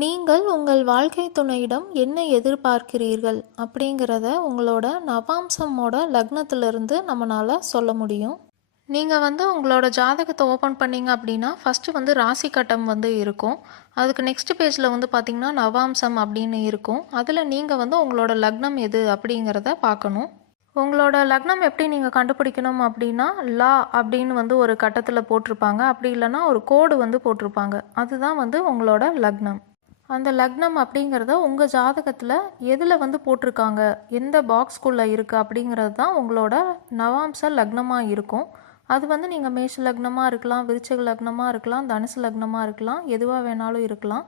நீங்கள் உங்கள் வாழ்க்கை துணையிடம் என்ன எதிர்பார்க்கிறீர்கள் அப்படிங்கிறத உங்களோட நவாம்சமோட லக்னத்திலிருந்து நம்மளால் சொல்ல முடியும். நீங்கள் உங்களோட ஜாதகத்தை ஓப்பன் பண்ணிங்க அப்படின்னா ஃபஸ்ட்டு ராசி கட்டம் இருக்கும். அதுக்கு நெக்ஸ்ட் பேஜில் பார்த்தீங்கன்னா நவாம்சம் அப்படின்னு இருக்கும். அதில் நீங்கள் உங்களோட லக்னம் எது அப்படிங்கிறத பார்க்கணும். உங்களோட லக்னம் எப்படி நீங்கள் கண்டுபிடிக்கணும் அப்படின்னா லா அப்படின்னு ஒரு கட்டத்தில் போட்டிருப்பாங்க. அப்படி இல்லைன்னா ஒரு கோடு போட்டிருப்பாங்க. அதுதான் உங்களோட லக்னம். அந்த லக்னம் அப்படிங்கிறத உங்கள் ஜாதகத்தில் எதில் போட்டிருக்காங்க, எந்த பாக்ஸ்குள்ளே இருக்குது அப்படிங்கிறது தான் உங்களோட நவாம்ச லக்னமாக இருக்கும். அது நீங்கள் மேஷ லக்னமாக இருக்கலாம், விருச்சிக லக்னமாக இருக்கலாம், தனுசு லக்னமாக இருக்கலாம், எதுவாக வேணாலும் இருக்கலாம்.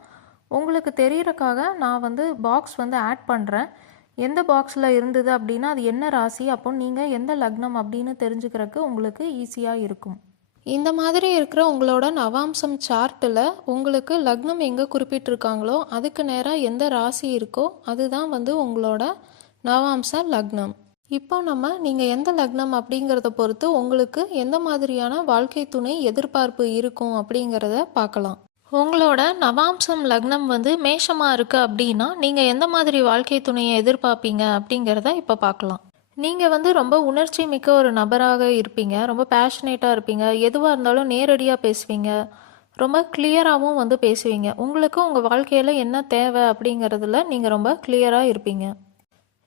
உங்களுக்கு தெரியறக்காக நான் பாக்ஸ் ஆட் பண்ணுறேன். எந்த பாக்ஸில் இருந்தது அப்படின்னா அது என்ன ராசி, அப்போ நீங்கள் எந்த லக்னம் அப்படின்னு தெரிஞ்சுக்கிறதுக்கு உங்களுக்கு ஈஸியாக இருக்கும். இந்த மாதிரி இருக்கிற உங்களோட நவாம்சம் சார்ட்டில் உங்களுக்கு லக்னம் எங்கே குறிப்பிட்டிருக்காங்களோ அதுக்கு நேராக எந்த ராசி இருக்கோ அதுதான் உங்களோட நவாம்ச லக்னம். இப்போ நீங்கள் எந்த லக்னம் அப்படிங்கிறத பொறுத்து உங்களுக்கு எந்த மாதிரியான வாழ்க்கை துணை எதிர்பார்ப்பு இருக்கும் அப்படிங்கிறத பார்க்கலாம். உங்களோட நவாம்சம் லக்னம் மேஷமாக இருக்குது அப்படின்னா நீங்கள் எந்த மாதிரி வாழ்க்கை துணையை எதிர்பார்ப்பீங்க அப்படிங்கிறத இப்போ பார்க்கலாம். நீங்கள் ரொம்ப உணர்ச்சி மிக்க ஒரு நபராக இருப்பீங்க. ரொம்ப பேஷனேட்டாக இருப்பீங்க. எதுவாக இருந்தாலும் நேரடியாக பேசுவீங்க. ரொம்ப கிளியராகவும் பேசுவீங்க. உங்களுக்கு உங்கள் வாழ்க்கையில் என்ன தேவை அப்படிங்கிறதுல நீங்கள் ரொம்ப கிளியராக இருப்பீங்க.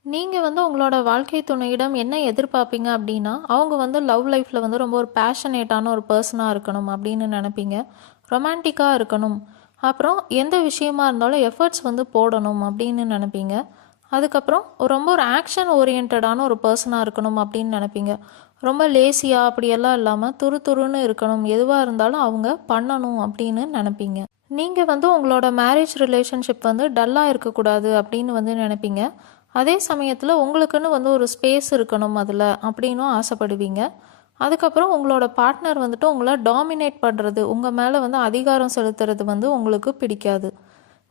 நீங்கள் உங்களோட வாழ்க்கை துணையிடம் என்ன எதிர்பார்ப்பீங்க அப்படின்னா அவங்க லவ் லைஃப்பில் ரொம்ப ஒரு பேஷனேட்டான ஒரு பர்சனாக இருக்கணும் அப்படின்னு நினைப்பீங்க. ரொமான்டிக்காக இருக்கணும். அப்புறம் எந்த விஷயமா இருந்தாலும் எஃபர்ட்ஸ் போடணும் அப்படின்னு நினைப்பீங்க. அதுக்கப்புறம் ரொம்ப ஒரு ஆக்ஷன் ஓரியன்டான ஒரு பர்சனாக இருக்கணும் அப்படின்னு நினைப்பீங்க. ரொம்ப லேசியாக அப்படியெல்லாம் இல்லாமல் துருன்னு இருக்கணும். எதுவாக இருந்தாலும் அவங்க பண்ணணும் அப்படின்னு நினைப்பீங்க. நீங்கள் உங்களோட மேரேஜ் ரிலேஷன்ஷிப் டல்லாக இருக்கக்கூடாது அப்படின்னு நினைப்பீங்க. அதே சமயத்தில் உங்களுக்குன்னு ஒரு ஸ்பேஸ் இருக்கணும் அதில் அப்படின்னும் ஆசைப்படுவீங்க. அதுக்கப்புறம் உங்களோட பார்ட்னர் உங்களை டாமினேட் பண்ணுறது, உங்கள் மேலே அதிகாரம் செலுத்துறது உங்களுக்கு பிடிக்காது.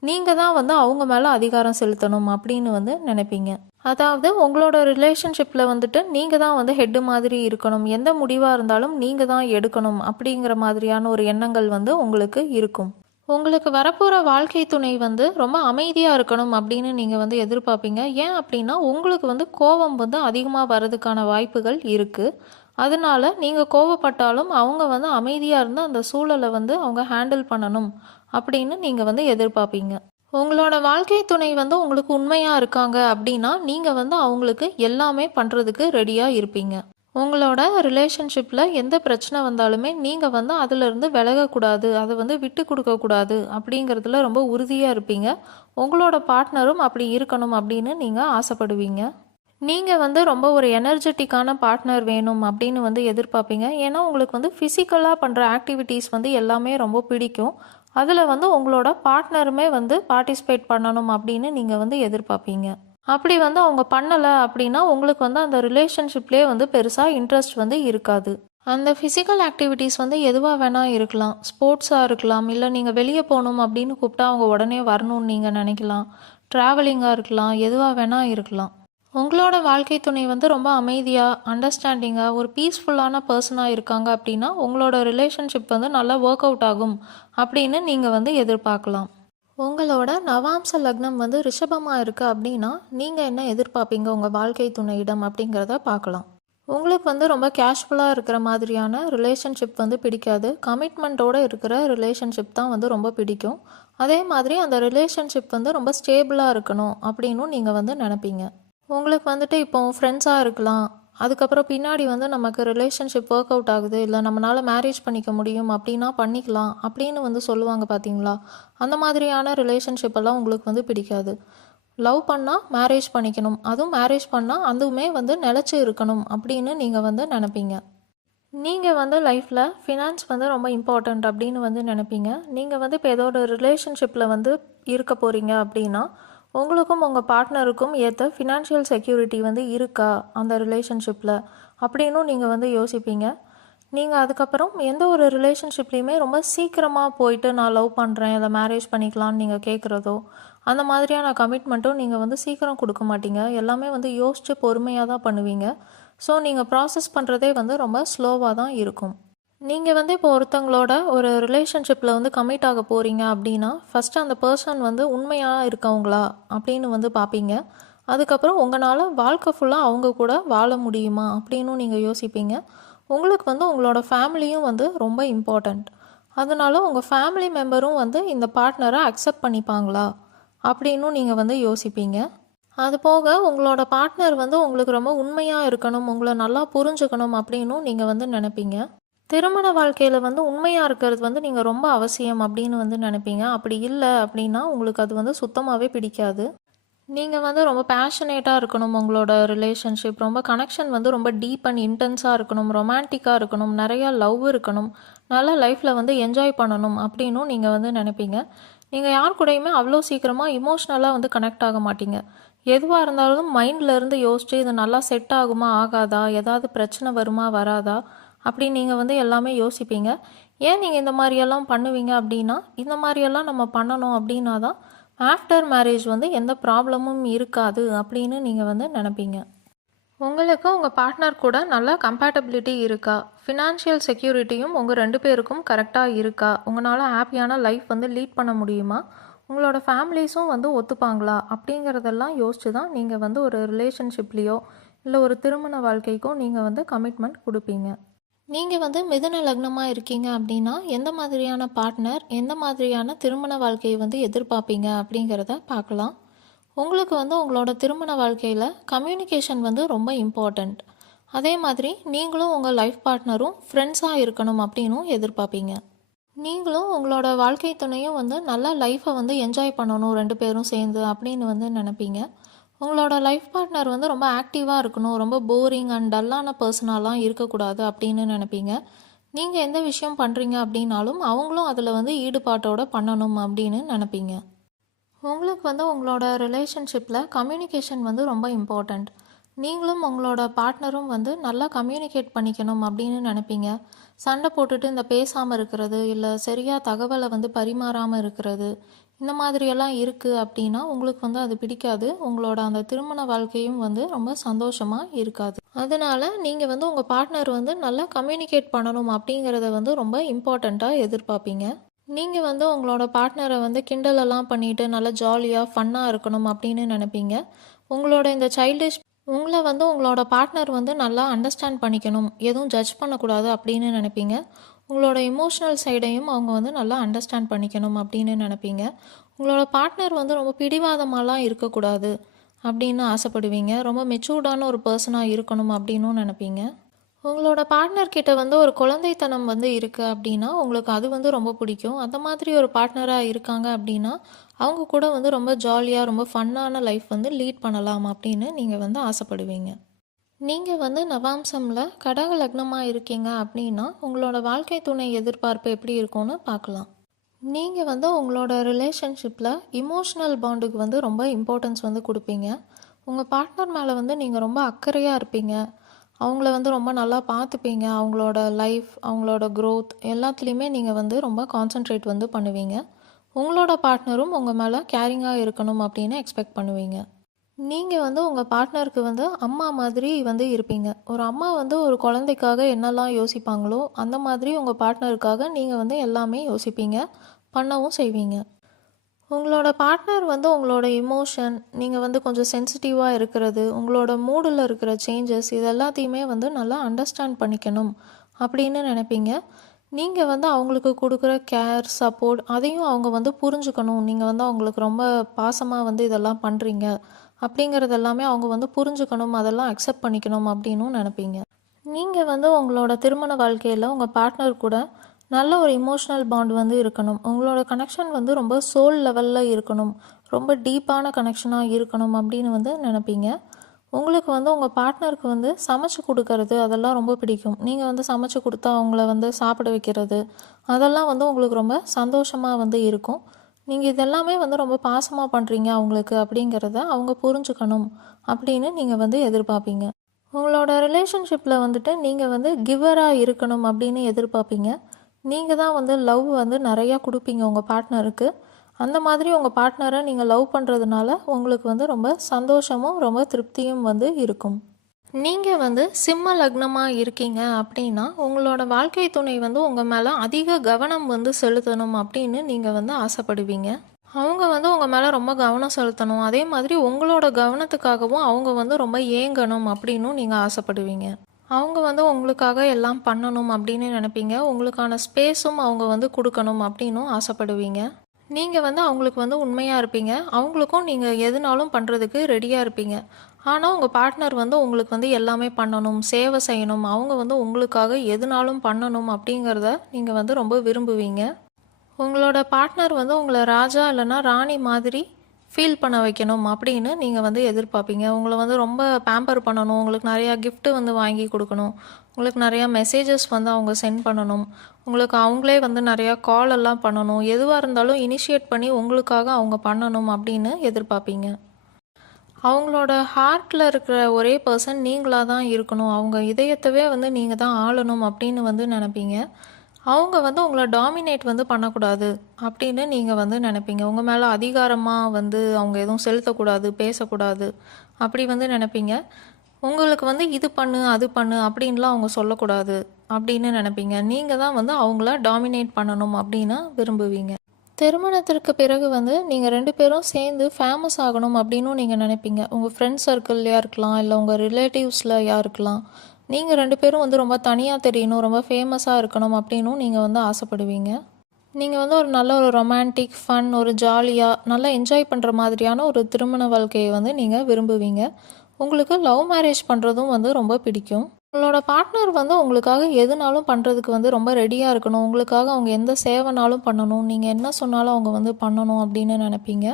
நீங்கள் தான் அவங்க மேலே அதிகாரம் செலுத்தணும் அப்படின்னு நினைப்பீங்க. அதாவது உங்களோட ரிலேஷன்ஷிப்பில் நீங்கள் தான் ஹெட்டு மாதிரி இருக்கணும். எந்த முடிவாக இருந்தாலும் நீங்கள் தான் எடுக்கணும் அப்படிங்கிற மாதிரியான ஒரு எண்ணங்கள் உங்களுக்கு இருக்கும். உங்களுக்கு வரப்போகிற வாழ்க்கை துணை ரொம்ப அமைதியாக இருக்கணும் அப்படின்னு நீங்கள் எதிர்பார்ப்பீங்க. ஏன் அப்படின்னா உங்களுக்கு கோபம் அதிகமாக வர்றதுக்கான வாய்ப்புகள் இருக்குது. அதனால நீங்கள் கோபப்பட்டாலும் அவங்க அமைதியாக இருந்து அந்த சூழலை அவங்க ஹேண்டில் பண்ணணும் அப்படின்னு நீங்கள் எதிர்பார்ப்பீங்க. உங்களோட வாழ்க்கை துணை உங்களுக்கு உண்மையாக இருக்காங்க அப்படின்னா நீங்கள் அவங்களுக்கு எல்லாமே பண்ணுறதுக்கு ரெடியாக இருப்பீங்க. உங்களோட ரிலேஷன்ஷிப்பில் எந்த பிரச்சனை வந்தாலுமே நீங்கள் அதிலிருந்து விலகக்கூடாது, அதை விட்டு கொடுக்கக்கூடாது அப்படிங்கிறதுல ரொம்ப உறுதியாக இருப்பீங்க. உங்களோட பார்ட்னரும் அப்படி இருக்கணும் அப்படின்னு நீங்கள் ஆசைப்படுவீங்க. நீங்கள் ரொம்ப ஒரு எனர்ஜெட்டிக்கான பார்ட்னர் வேணும் அப்படின்னு எதிர்பார்ப்பீங்க. ஏன்னா உங்களுக்கு ஃபிசிக்கலாக பண்ணுற ஆக்டிவிட்டீஸ் எல்லாமே ரொம்ப பிடிக்கும். அதில் உங்களோட பார்ட்னருமே பார்ட்டிசிபேட் பண்ணணும் அப்படின்னு நீங்கள் எதிர்பார்ப்பீங்க. அப்படி அவங்க பண்ணலை அப்படின்னா உங்களுக்கு அந்த ரிலேஷன்ஷிப்லேயே பெருசாக இன்ட்ரெஸ்ட் இருக்காது. அந்த ஃபிசிக்கல் ஆக்டிவிட்டீஸ் எதுவாக வேணால் இருக்கலாம். ஸ்போர்ட்ஸாக இருக்கலாம், இல்லை நீங்கள் வெளியே போகணும் அப்படின்னு கூப்பிட்டா அவங்க உடனே வரணும்னு நீங்கள் நினைக்கலாம். ட்ராவலிங்காக இருக்கலாம், எதுவாக வேணால் இருக்கலாம். உங்களோட வாழ்க்கை துணை ரொம்ப அமைதியாக, அண்டர்ஸ்டாண்டிங்காக, ஒரு பீஸ்ஃபுல்லான பர்சனாக இருக்காங்க அப்படின்னா உங்களோட ரிலேஷன்ஷிப் நல்லா ஒர்க் அவுட் ஆகும் அப்படின்னு நீங்கள் எதிர்பார்க்கலாம். உங்களோட நவாம்ச லக்னம் ரிஷபமாக இருக்குது அப்படின்னா நீங்கள் என்ன எதிர்பார்ப்பீங்க உங்கள் வாழ்க்கை துணையிடம் அப்படிங்கிறத பார்க்கலாம். உங்களுக்கு ரொம்ப கேஷுவலாக இருக்கிற மாதிரியான ரிலேஷன்ஷிப் பிடிக்காது. கமிட்மெண்ட்டோடு இருக்கிற ரிலேஷன்ஷிப் தான் ரொம்ப பிடிக்கும். அதே மாதிரி அந்த ரிலேஷன்ஷிப் ரொம்ப ஸ்டேபிளாக இருக்கணும் அப்படின்னும் நீங்கள் நினைப்பீங்க. உங்களுக்கு இப்போ ஃப்ரெண்ட்ஸாக இருக்கலாம். அதுக்கப்புறம் பின்னாடி நமக்கு ரிலேஷன்ஷிப் ஒர்க் அவுட் ஆகுது, இல்லை நம்மளால் மேரேஜ் பண்ணிக்க முடியும் அப்படின்னா பண்ணிக்கலாம் அப்படின்னு சொல்லுவாங்க பார்த்தீங்களா. அந்த மாதிரியான ரிலேஷன்ஷிப் எல்லாம் உங்களுக்கு பிடிக்காது. லவ் பண்ணால் மேரேஜ் பண்ணிக்கணும், அதுவும் மேரேஜ் பண்ணால் அதுவுமே நிலச்சி இருக்கணும் அப்படின்னு நீங்கள் நினைப்பீங்க. நீங்கள் லைஃப்பில் ஃபினான்ஸ் ரொம்ப இம்பார்ட்டண்ட் அப்படின்னு நினைப்பீங்க. நீங்கள் இப்போ ஏதோ ஒரு ரிலேஷன்ஷிப்பில் இருக்க போகிறீங்க அப்படின்னா உங்களுக்கும் உங்கள் பார்ட்னருக்கும் ஏற்ற ஃபினான்ஷியல் செக்யூரிட்டி இருக்கா அந்த ரிலேஷன்ஷிப்பில் அப்படின்னும் நீங்கள் யோசிப்பீங்க. நீங்கள் அதுக்கப்புறம் எந்த ஒரு ரிலேஷன்ஷிப்லேயுமே ரொம்ப சீக்கிரமாக போயிட்டு நான் லவ் பண்ணுறேன், இல்லை மேரேஜ் பண்ணிக்கலான்னு நீங்கள் கேட்குறதோ அந்த மாதிரியான கமிட்மெண்ட்டும் நீங்கள் சீக்கிரம் கொடுக்க மாட்டீங்க. எல்லாமே யோசித்து பொறுமையாக தான் பண்ணுவீங்க. ஸோ நீங்கள் ப்ராசஸ் பண்ணுறதே ரொம்ப ஸ்லோவாக தான் இருக்கும். நீங்கள் வந்து இப்போ ஒருத்தங்களோட ஒரு ரிலேஷன்ஷிப்பில் வந்து கமிட் ஆக போகிறீங்க அப்படின்னா ஃபஸ்ட்டு அந்த பர்சன் வந்து உண்மையாக இருக்கவங்களா அப்படின்னு வந்து பார்ப்பீங்க. அதுக்கப்புறம் உங்களால் வாழ்க்கை ஃபுல்லாக அவங்க கூட வாழ முடியுமா அப்படின்னு நீங்கள் யோசிப்பீங்க. உங்களுக்கு வந்து உங்களோட ஃபேமிலியும் வந்து ரொம்ப இம்பார்ட்டண்ட். அதனால உங்கள் ஃபேமிலி மெம்பரும் வந்து இந்த பார்ட்னரை அக்செப்ட் பண்ணிப்பாங்களா அப்படின்னும் நீங்கள் வந்து யோசிப்பீங்க. அது போக உங்களோட பார்ட்னர் வந்து உங்களுக்கு ரொம்ப உண்மையாக இருக்கணும், உங்களை நல்லா புரிஞ்சுக்கணும் அப்படின்னும் நீங்கள் வந்து நினைப்பீங்க. திருமண வாழ்க்கையில் வந்து உண்மையாக இருக்கிறது வந்து நீங்கள் ரொம்ப அவசியம் அப்படின்னு வந்து நினைப்பீங்க. அப்படி இல்லை அப்படின்னா உங்களுக்கு அது வந்து சுத்தமாகவே பிடிக்காது. நீங்கள் வந்து ரொம்ப பேஷனேட்டாக இருக்கணும், உங்களோட ரிலேஷன்ஷிப் ரொம்ப கனெக்ஷன் வந்து ரொம்ப டீப் அண்ட் இன்டென்ஸாக இருக்கணும், ரொமான்டிக்காக இருக்கணும், நிறையா லவ் இருக்கணும், நல்லா லைஃப்பில் வந்து என்ஜாய் பண்ணணும் அப்படின்னும் நீங்கள் வந்து நினைப்பீங்க. நீங்கள் யார் கூடயுமே அவ்வளோ சீக்கிரமாக இமோஷ்னலாக வந்து கனெக்ட் ஆக மாட்டீங்க. எதுவாக இருந்தாலும் மைண்டில் இருந்து யோசிச்சு இது நல்லா செட் ஆகுமா ஆகாதா, ஏதாவது பிரச்சனை வருமா வராதா அப்படின்னு நீங்கள் வந்து எல்லாமே யோசிப்பீங்க. ஏன் நீங்கள் இந்த மாதிரியெல்லாம் பண்ணுவீங்க அப்படின்னா, இந்த மாதிரியெல்லாம் நம்ம பண்ணணும் அப்படின்னா தான் ஆஃப்டர் மேரேஜ் வந்து எந்த ப்ராப்ளமும் இருக்காது அப்படின்னு நீங்கள் வந்து நினைப்பீங்க. உங்களுக்கு உங்கள் பார்ட்னர் கூட நல்ல கம்பேட்டபிலிட்டி இருக்கா, ஃபினான்ஷியல் செக்யூரிட்டியும் உங்கள் 2 பேருக்கும் கரெக்டாக இருக்கா, உங்களால் ஹாப்பியான லைஃப் வந்து லீட் பண்ண முடியுமா, உங்களோட ஃபேமிலிஸும் வந்து ஒத்துப்பாங்களா அப்படிங்கிறதெல்லாம் யோசிச்சு தான் நீங்கள் வந்து ஒரு ரிலேஷன்ஷிப்லேயோ இல்லை ஒரு திருமண வாழ்க்கைக்கோ நீங்கள் வந்து கமிட்மெண்ட் கொடுப்பீங்க. நீங்கள் வந்து மிதுன லக்னமாக இருக்கீங்க அப்படின்னா எந்த மாதிரியான பார்ட்னர், எந்த மாதிரியான திருமண வாழ்க்கையை வந்து எதிர்பார்ப்பீங்க அப்படிங்கிறத பார்க்கலாம். உங்களுக்கு வந்து உங்களோட திருமண வாழ்க்கையில் கம்யூனிகேஷன் வந்து ரொம்ப இம்பார்ட்டண்ட். அதே மாதிரி நீங்களும் உங்கள் லைஃப் பார்ட்னரும் ஃப்ரெண்ட்ஸாக இருக்கணும் அப்படின்னும் எதிர்பார்ப்பீங்க. நீங்களும் உங்களோட வாழ்க்கை துணையும் வந்து நல்லா லைஃப்பை வந்து என்ஜாய் பண்ணணும் 2 பேரும் சேர்ந்து அப்படின்னு வந்து நினைப்பீங்க. உங்களோட லைஃப் பார்ட்னர் வந்து ரொம்ப ஆக்டிவாக இருக்கணும், ரொம்ப போரிங் அண்ட் டல்லான பர்சனாலாம் இருக்கக்கூடாது அப்படின்னு நினைப்பீங்க. நீங்கள் எந்த விஷயம் பண்ணுறீங்க அப்படின்னாலும் அவங்களும் அதில் வந்து ஈடுபாட்டோடு பண்ணணும் அப்படின்னு நினைப்பீங்க. உங்களுக்கு வந்து உங்களோட ரிலேஷன்ஷிப்பில் கம்யூனிகேஷன் வந்து ரொம்ப இம்பார்ட்டண்ட். நீங்களும் உங்களோட பார்ட்னரும் வந்து நல்லா கம்யூனிகேட் பண்ணிக்கணும் அப்படின்னு நினைப்பீங்க. சண்டை போட்டுட்டு இந்த பேசாமல் இருக்கிறது, இல்லை சரியாக தகவலை வந்து பரிமாறாமல் இருக்கிறது, இந்த மாதிரியெல்லாம் இருக்குது அப்படின்னா உங்களுக்கு வந்து அது பிடிக்காது. உங்களோட அந்த திருமண வாழ்க்கையும் வந்து ரொம்ப சந்தோஷமாக இருக்காது. அதனால் நீங்கள் வந்து உங்கள் பார்ட்னர் வந்து நல்லா கம்யூனிகேட் பண்ணணும் அப்படிங்கிறத வந்து ரொம்ப இம்பார்ட்டண்ட்டாக எதிர்பார்ப்பீங்க. நீங்கள் வந்து உங்களோட பார்ட்னரை வந்து கிண்டலெல்லாம் பண்ணிவிட்டு நல்லா ஜாலியாக ஃபன்னாக இருக்கணும் அப்படின்னு நினைப்பீங்க. உங்களோட இந்த சைல்டிஷ் உங்களை வந்து உங்களோட பார்ட்னர் வந்து நல்லா அண்டர்ஸ்டாண்ட் பண்ணிக்கணும், எதுவும் ஜட்ஜ் பண்ணக்கூடாது அப்படின்னு நினைப்பீங்க. உங்களோட இமோஷ்னல் சைடையும் அவங்க வந்து நல்லா அண்டர்ஸ்டாண்ட் பண்ணிக்கணும் அப்படின்னு நினைப்பீங்க. உங்களோட பார்ட்னர் வந்து ரொம்ப பிடிவாதமாலாம் இருக்கக்கூடாது அப்படின்னு ஆசைப்படுவீங்க. ரொம்ப மெச்சூர்டான ஒரு பர்சனாக இருக்கணும் அப்படின்னும் நினைப்பீங்க. உங்களோட பார்ட்னர்கிட்ட வந்து ஒரு குழந்தைத்தனம் வந்து இருக்குது அப்படின்னா உங்களுக்கு அது வந்து ரொம்ப பிடிக்கும். அந்த மாதிரி ஒரு பார்ட்னராக இருக்காங்க அப்படின்னா அவங்க கூட வந்து ரொம்ப ஜாலியாக ரொம்ப ஃபன்னான லைஃப் வந்து லீட் பண்ணலாம் அப்படின்னு நீங்கள் வந்து ஆசைப்படுவீங்க. நீங்கள் வந்து நவாம்சமில் கடக லக்னமாக இருக்கீங்க அப்படின்னா உங்களோட வாழ்க்கை துணை எதிர்பார்ப்பு எப்படி இருக்கும்னு பார்க்கலாம். நீங்கள் வந்து உங்களோட ரிலேஷன்ஷிப்பில் இமோஷ்னல் பாண்டுக்கு வந்து ரொம்ப இம்பார்ட்டன்ஸ் வந்து கொடுப்பீங்க. உங்கள் பார்ட்னர் மேலே வந்து நீங்கள் ரொம்ப அக்கறையாக இருப்பீங்க. அவங்கள வந்து ரொம்ப நல்லா பார்த்துப்பீங்க. அவங்களோட லைஃப், அவங்களோட க்ரோத் எல்லாத்துலேயுமே நீங்கள் வந்து ரொம்ப கான்சென்ட்ரேட் வந்து பண்ணுவீங்க. உங்களோட பார்ட்னரும் உங்கள் மேலே கேரிங்காக இருக்கணும் அப்படின்னு எக்ஸ்பெக்ட் பண்ணுவீங்க. நீங்கள் வந்து உங்கள் பார்ட்னருக்கு வந்து அம்மா மாதிரி வந்து இருப்பீங்க. ஒரு அம்மா வந்து ஒரு குழந்தைக்காக என்னெல்லாம் யோசிப்பாங்களோ அந்த மாதிரி உங்கள் பார்ட்னருக்காக நீங்கள் வந்து எல்லாமே யோசிப்பீங்க, பண்ணவும் செய்வீங்க. உங்களோட பார்ட்னர் வந்து உங்களோட இமோஷன், நீங்கள் வந்து கொஞ்சம் சென்சிட்டிவாக இருக்கிறது, உங்களோட மூடில் இருக்கிற சேஞ்சஸ் இது எல்லாத்தையுமே வந்து நல்லா அண்டர்ஸ்டாண்ட் பண்ணிக்கணும் அப்படின்னு நினைப்பீங்க. நீங்கள் வந்து அவங்களுக்கு கொடுக்குற கேர், சப்போர்ட் அதையும் அவங்க வந்து புரிஞ்சுக்கணும். நீங்கள் வந்து அவங்களுக்கு ரொம்ப பாசமாக வந்து இதெல்லாம் பண்ணுறீங்க அப்படிங்கிறது எல்லாமே அவங்க வந்து புரிஞ்சுக்கணும், அதெல்லாம் அக்செப்ட் பண்ணிக்கணும் அப்படின்னும் நினைப்பீங்க. நீங்கள் வந்து உங்களோட திருமண வாழ்க்கையில் உங்கள் பார்ட்னர் கூட நல்ல ஒரு இமோஷ்னல் பாண்ட் வந்து இருக்கணும். உங்களோட கனெக்ஷன் வந்து ரொம்ப சோல் லெவலில் இருக்கணும், ரொம்ப டீப்பான கனெக்ஷனாக இருக்கணும் அப்படின்னு வந்து நினைப்பீங்க. உங்களுக்கு வந்து உங்கள் பார்ட்னருக்கு வந்து சமைச்சு கொடுக்கறது அதெல்லாம் ரொம்ப பிடிக்கும். நீங்கள் வந்து சமைச்சு கொடுத்தா அவங்கள வந்து சாப்பிட வைக்கிறது அதெல்லாம் வந்து உங்களுக்கு ரொம்ப சந்தோஷமாக வந்து இருக்கும். நீங்கள் இதெல்லாமே வந்து ரொம்ப பாசமாக பண்ணுறீங்க அவங்களுக்கு அப்படிங்கிறத அவங்க புரிஞ்சுக்கணும் அப்படின்னு நீங்கள் வந்து எதிர்பார்ப்பீங்க. உங்களோட ரிலேஷன்ஷிப்பில் வந்துட்டு நீங்கள் வந்து கிவராக இருக்கணும் அப்படின்னு எதிர்பார்ப்பீங்க. நீங்கள் தான் வந்து லவ் வந்து நிறையா கொடுப்பீங்க உங்கள் பார்ட்னருக்கு. அந்த மாதிரி உங்கள் பார்ட்னரை நீங்கள் லவ் பண்ணுறதுனால உங்களுக்கு வந்து ரொம்ப சந்தோஷமும் ரொம்ப திருப்தியும் வந்து இருக்கும். நீங்கள் வந்து சிம்ம லக்னமாக இருக்கீங்க அப்படின்னா உங்களோட வாழ்க்கை துணை வந்து உங்கள் மேலே அதிக கவனம் வந்து செலுத்தணும் அப்படின்னு நீங்கள் வந்து ஆசைப்படுவீங்க. அவங்க வந்து உங்கள் மேலே ரொம்ப கவனம் செலுத்தணும், அதே மாதிரி உங்களோட கவனத்துக்காகவும் அவங்க வந்து ரொம்ப ஏங்கணும் அப்படின்னும் நீங்கள் ஆசைப்படுவீங்க. அவங்க வந்து உங்களுக்காக எல்லாம் பண்ணணும் அப்படின்னு நினைப்பீங்க. உங்களுக்கான ஸ்பேஸும் அவங்க வந்து கொடுக்கணும் அப்படின்னும் ஆசைப்படுவீங்க. நீங்கள் வந்து அவங்களுக்கு வந்து உண்மையாக இருப்பீங்க. அவங்களுக்கும் நீங்கள் எதுனாலும் பண்ணுறதுக்கு ரெடியாக இருப்பீங்க. ஆனால் உங்கள் பார்ட்னர் வந்து உங்களுக்கு வந்து எல்லாமே பண்ணணும், சேவை செய்யணும், அவங்க வந்து உங்களுக்காக எதுனாலும் பண்ணணும் அப்படிங்கிறத நீங்கள் வந்து ரொம்ப விரும்புவீங்க. உங்களோட பார்ட்னர் வந்து உங்களை ராஜா இல்லைன்னா ராணி மாதிரி ஃபீல் பண்ண வைக்கணும் அப்படின்னு நீங்கள் வந்து எதிர்பார்ப்பீங்க. உங்களை வந்து ரொம்ப பேம்பர் பண்ணணும், உங்களுக்கு நிறையா கிஃப்ட்டு வந்து வாங்கி கொடுக்கணும், உங்களுக்கு நிறையா மெசேஜஸ் வந்து அவங்க சென்ட் பண்ணணும், உங்களுக்கு அவங்களே வந்து நிறையா கால் எல்லாம் பண்ணணும், எதுவாக இருந்தாலும் இனிஷியேட் பண்ணி உங்களுக்காக அவங்க பண்ணணும் அப்படின்னு எதிர்பார்ப்பீங்க. அவங்களோட ஹார்ட்டில் இருக்கிற ஒரே பர்சன் நீங்களாக தான் இருக்கணும், அவங்க இதயத்தவே வந்து நீங்கள் தான் ஆளணும் அப்படின்னு வந்து நினைப்பீங்க. அவங்க வந்து உங்களை டாமினேட் வந்து பண்ணக்கூடாது அப்படின்னு நீங்கள் வந்து நினைப்பீங்க. உங்கள் மேலே அதிகாரமாக வந்து அவங்க எதுவும் செலுத்தக்கூடாது, பேசக்கூடாது அப்படி வந்து நினைப்பீங்க. உங்களுக்கு வந்து இது பண்ணு அது பண்ணு அப்படின்லாம் அவங்க சொல்லக்கூடாது அப்படின்னு நினைப்பீங்க. நீங்கள் தான் வந்து அவங்கள டாமினேட் பண்ணணும் அப்படின்னு விரும்புவீங்க. திருமணத்திற்கு பிறகு வந்து நீங்கள் 2 பேரும் சேர்ந்து ஃபேமஸ் ஆகணும் அப்படின்னும் நீங்கள் நினைப்பீங்க. உங்கள் ஃப்ரெண்ட் சர்க்கிள்லையா இருக்கலாம், இல்லை உங்கள் ரிலேட்டிவ்ஸ்லையா இருக்கலாம். நீங்கள் 2 பேரும் வந்து ரொம்ப தனியாக தெரியணும், ரொம்ப ஃபேமஸாக இருக்கணும் அப்படின்னும் நீங்கள் வந்து ஆசைப்படுவீங்க. நீங்கள் வந்து ஒரு நல்ல ஒரு ரொமான்டிக் ஃபன், ஒரு ஜாலியாக நல்லா என்ஜாய் பண்ணுற மாதிரியான ஒரு திருமண வாழ்க்கையை வந்து நீங்கள் விரும்புவீங்க. உங்களுக்கு லவ் மேரேஜ் பண்ணுறதும் வந்து ரொம்ப பிடிக்கும். உங்களோட பார்ட்னர் வந்து உங்களுக்காக எதுனாலும் பண்ணுறதுக்கு வந்து ரொம்ப ரெடியாக இருக்கணும், உங்களுக்காக அவங்க எந்த சேவைனாலும் பண்ணணும், நீங்கள் என்ன சொன்னாலும் அவங்க வந்து பண்ணணும் அப்படின்னு நினைப்பீங்க.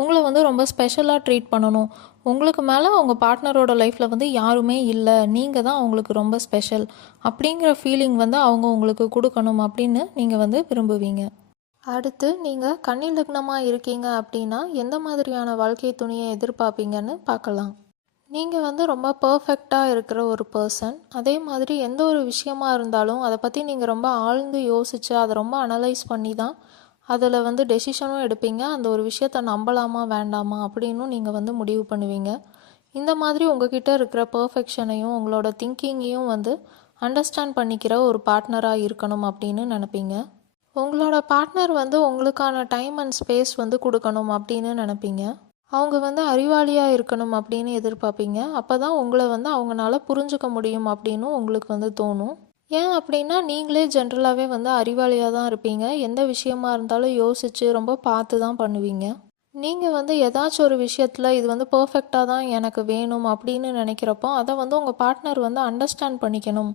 உங்களை வந்து ரொம்ப ஸ்பெஷலாக ட்ரீட் பண்ணணும். உங்களுக்கு மேலே அவங்க பார்ட்னரோட லைஃப்பில் வந்து யாருமே இல்லை, நீங்கள் தான் அவங்களுக்கு ரொம்ப ஸ்பெஷல் அப்படிங்கிற ஃபீலிங் வந்து அவங்க உங்களுக்கு கொடுக்கணும் அப்படின்னு நீங்கள் வந்து விரும்புவீங்க. அடுத்து நீங்கள் கன்னி லக்னமாக இருக்கீங்க அப்படின்னா எந்த மாதிரியான வாழ்க்கை துணையை எதிர்பார்ப்பீங்கன்னு பார்க்கலாம். நீங்கள் வந்து ரொம்ப பர்ஃபெக்டாக இருக்கிற ஒரு பர்சன். அதே மாதிரி எந்த ஒரு விஷயமா இருந்தாலும் அதை பற்றி நீங்கள் ரொம்ப ஆழ்ந்து யோசித்து அதை ரொம்ப அனலைஸ் பண்ணி தான் அதில் வந்து டெசிஷனும் எடுப்பீங்க. அந்த ஒரு விஷயத்தை நம்பலாமா வேண்டாமா அப்படின்னும் நீங்கள் வந்து முடிவு பண்ணுவீங்க. இந்த மாதிரி உங்ககிட்ட இருக்கிற பர்ஃபெக்ஷனையும் உங்களோட திங்கிங்கையும் வந்து அண்டர்ஸ்டாண்ட் பண்ணிக்கிற ஒரு பார்ட்னராக இருக்கணும் அப்படின்னு நினைப்பீங்க. உங்களோட பார்ட்னர் வந்து உங்களுக்கான டைம் அண்ட் ஸ்பேஸ் வந்து கொடுக்கணும் அப்படின்னு நினைப்பீங்க. அவங்க வந்து அறிவாளியாக இருக்கணும் அப்படின்னு எதிர்பார்ப்பீங்க. அப்போ தான் உங்களை வந்து அவங்களால புரிஞ்சுக்க முடியும் அப்படின்னு உங்களுக்கு வந்து தோணும். ஏன் அப்படின்னா நீங்களே ஜென்ரலாகவே வந்து அறிவாளியாக தான் இருப்பீங்க. எந்த விஷயமா இருந்தாலும் யோசித்து ரொம்ப பார்த்து தான் பண்ணுவீங்க. நீங்கள் வந்து ஏதாச்சும் ஒரு விஷயத்தில் இது வந்து பர்ஃபெக்டாக தான் எனக்கு வேணும் அப்படின்னு நினைக்கிறப்போ அதை வந்து உங்கள் பார்ட்னர் வந்து அண்டர்ஸ்டாண்ட் பண்ணிக்கணும்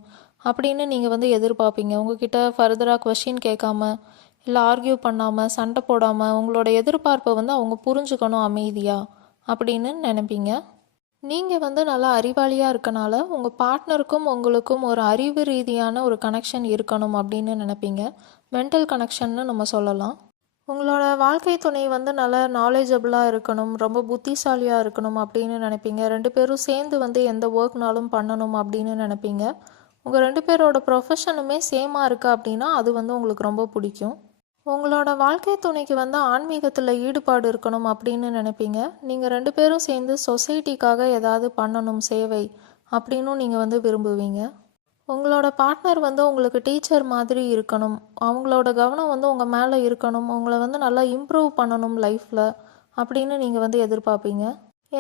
அப்படின்னு நீங்கள் வந்து எதிர்பார்ப்பீங்க. உங்ககிட்ட ஃபர்தராக கொஷின் கேட்காம இல்லை ஆர்கியூ பண்ணாமல் சண்டை போடாமல் உங்களோட எதிர்பார்ப்பை வந்து அவங்க புரிஞ்சுக்கணும் அமைதியாக அப்படின்னு நினைப்பீங்க. நீங்கள் வந்து நல்லா அறிவாளியாக இருக்கனால உங்கள் பார்ட்னருக்கும் உங்களுக்கும் ஒரு அறிவு ரீதியான ஒரு கனெக்ஷன் இருக்கணும் அப்படின்னு நினைப்பீங்க. மென்டல் கனெக்ஷன்னு நம்ம சொல்லலாம். உங்களோட வாழ்க்கை துணை வந்து நல்லா நாலேஜபிளாக இருக்கணும், ரொம்ப புத்திசாலியாக இருக்கணும் அப்படின்னு நினைப்பீங்க. 2 பேரும் சேர்ந்து வந்து எந்த ஒர்க்னாலும் பண்ணணும் அப்படின்னு நினைப்பீங்க. உங்கள் 2 பேரோட ப்ரொஃபஷனுமே சேமாக இருக்குது அப்படின்னா அது வந்து உங்களுக்கு ரொம்ப பிடிக்கும். உங்களோட வாழ்க்கை துணைக்கு வந்து ஆன்மீகத்தில் ஈடுபாடு இருக்கணும் அப்படின்னு நினைப்பீங்க. நீங்கள் 2 பேரும் சேர்ந்து சொசைட்டிக்காக ஏதாவது பண்ணணும் சேவை அப்படின்னும் நீங்கள் வந்து விரும்புவீங்க. உங்களோட பார்ட்னர் வந்து உங்களுக்கு டீச்சர் மாதிரி இருக்கணும், அவங்களோட கவனம் வந்து உங்கள் மேலே இருக்கணும், உங்களை வந்து நல்லா இம்ப்ரூவ் பண்ணணும் லைஃப்பில் அப்படின்னு நீங்கள் வந்து எதிர்பார்ப்பீங்க.